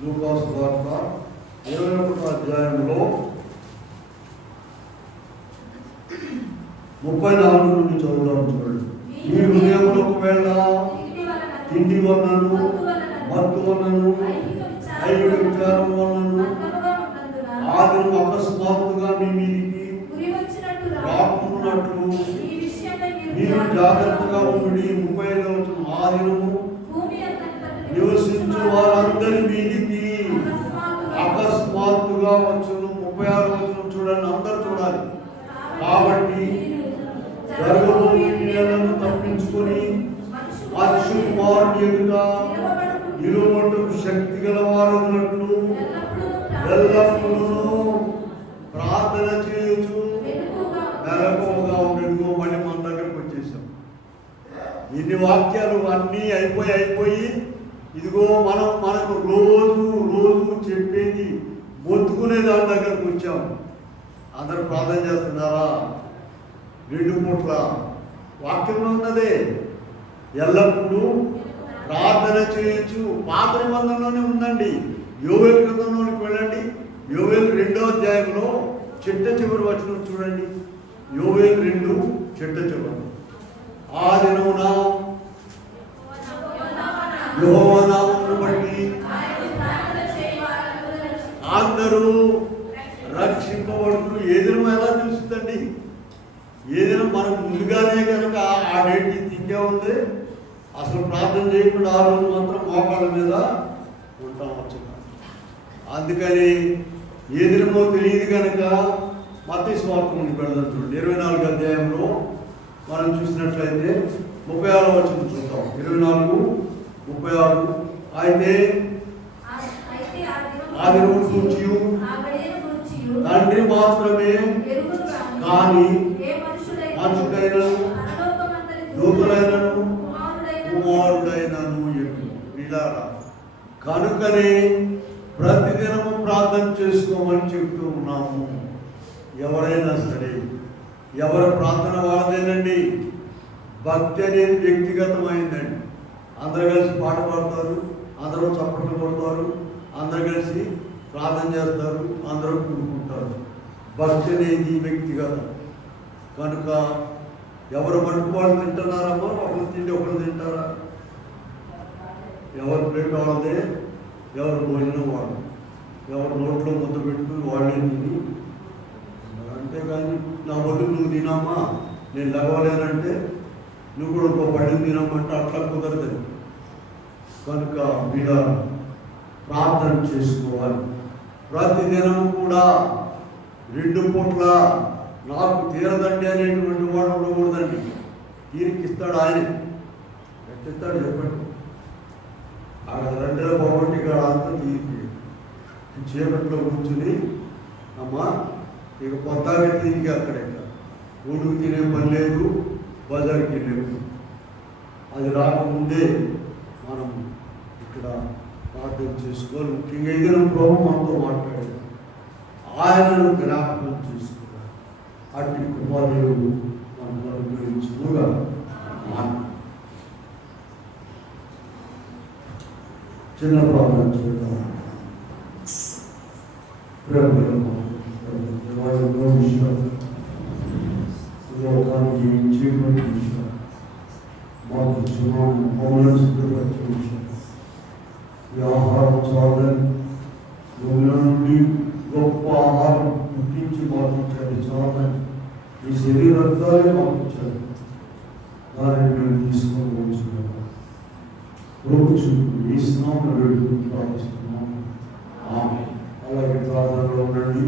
లూకాసు వార్త 21వ అధ్యాయంలో 34 నుండి చదువుదాం. చూడండి. మీ హృదయంలో ఒకవేళ తిండి వలనను, మత్తు వలనను, ఐహిక విచారం వలనను ఆదిను అకస్మాత్తుగా మీ మీదికి రాకున్నట్లు మీరు జాగ్రత్తగా ఉండి 35వ వచనం ఆదినము నివసించు వారందరి మీదికి అకస్మాత్తుగా వచ్చును. 36వ వచనం చూడండి, అందరూ చూడాలి. కాబట్టి జరగబోయేలను తప్పించుకొని మనుషు కుమారుని ఎదుట నిలువబడుటకు శక్తి గల వారన్నట్లు ఎల్లప్పుడూ ప్రార్థన చేయొచ్చు మెలకువగా ఉండేందుకు. మళ్ళీ మన దగ్గరకు వచ్చేసాం. ఇన్ని వాక్యాలు అన్నీ అయిపోయి ఇదిగో మనకు రోజు చెప్పేది మొత్తుకునే దాని దగ్గరకు వచ్చాము. అందరూ ప్రార్థన చేస్తున్నారా? 2 పూట్ల వాక్యంలో ఉన్నదే ఎల్లప్పుడూ ప్రార్థన చేయొచ్చు. పాత నిబంధనలోనే ఉందండి. యోవేలు గ్రంథంలోనికి వెళ్ళండి. యోవేలు 2వ అధ్యాయంలో చిట్ట చివరి వచనం చూడండి. యోవేలు 2 చిట్ట చివరి ఆ దినమున యెహోవా నామమును బట్టి అందరూ రక్షింపబడుతూ. ఏ దినం ఎలా తెలుస్తుందండి? ఏ దినం మనకు ముందుగానే కనుక ఆ డేట్ తింకే ఉంది. అసలు ప్రార్థన చేయకుండా ఆ రోజు మాత్రం మోకాళ్ళ మీద ఉంటాం వచ్చి. అందుకని ఏ దినమో తెలియదు కనుక మత్తయి సువార్త ముందుకు వెళ్దాం. చూడండి 24వ అధ్యాయంలో మనం చూసినట్లయితే 36వ వచనం చూద్దాం. 24:36 అయితే ఆ దినం గురించి తండ్రి మాత్రమే కానీ మనుషుడైనను దూతలైనను కుమారుడైనను. ప్రియులారా, కనుకనే ప్రతిదినము ప్రార్థన చేసుకోమని చెప్తూ ఉన్నాము. ఎవరైనా సరే ఎవరి ప్రార్థన వాళ్ళదేనండి. భక్తి అనేది వ్యక్తిగతమైందండి. అందరూ కలిసి పాట పాడతారు, అందరూ చప్పట్లు కొడతారు, అందరూ కలిసి ప్రార్థన చేస్తారు, అందరూ కూడుకుంటారు. భక్తి అనేది వ్యక్తిగతం. కనుక ఎవరు మటుకు వాళ్ళు తింటున్నారమ్మా, ఒకరు తిండి ఒకరు తింటారా? ఎవరు ప్లేట్ వాళ్ళదే, ఎవరు భోజనం వాళ్ళు, ఎవరు నోట్లో ముద్ద పెట్టుకుని వాళ్ళే తిని. అంతేకాని నా బదులు నువ్వు తినమ్మా, నేను లగవలేనంటే నువ్వు కూడా ఇంకో పళ్ళు తినమ్మంటే అట్లా కుదరదు. కనుక మీరు ప్రార్థన చేసుకోవాలి. ప్రతిదినం కూడా 2 పూట్ల నాకు తీరదండి అనేటువంటి వాడు ఉండకూడదండి. తీరికిస్తాడు ఆయన. ఎట్టిస్తాడు చెప్పండి. అక్కడ 2 బాగుంటి కాడ అంతా తీరికి చీకట్లో కూర్చుని అమ్మా ఇక కొత్తగా తిరిగి అక్కడ ఊడుకు తినే పని లేదు, బజార్కి లేవు. అది రాకముందే మనం ఇక్కడ ప్రార్థన చేసుకోవాలి. ముఖ్యంగా ఏదైనా ప్రభు మనతో మాట్లాడారు, ఆయనను జ్ఞాపకం చేసుకున్నారు. అటు కృపాదేవుడు మనకు అనుగ్రహించుగా చిన్న ప్రార్థన చేద్దాం. లోకాన్ని జీవించేటువంటి విషయం మాకు జీవనం మమ్మల్ని సిద్ధపరిచే విషయం. ఈ ఆహారం చాలని భూమిల నుండి గొప్ప ఆహారం పుట్టించి మాకు ఇచ్చారు. చాలని ఈ శరీరంతాలే మాకు ఇచ్చారు. దానిని మేము తీసుకొని వచ్చున్నాము. రోజు ఈ స్నానం వేడుకుని ప్రార్థిస్తున్నాము. అలాగే ప్రార్థనలో ఉండండి.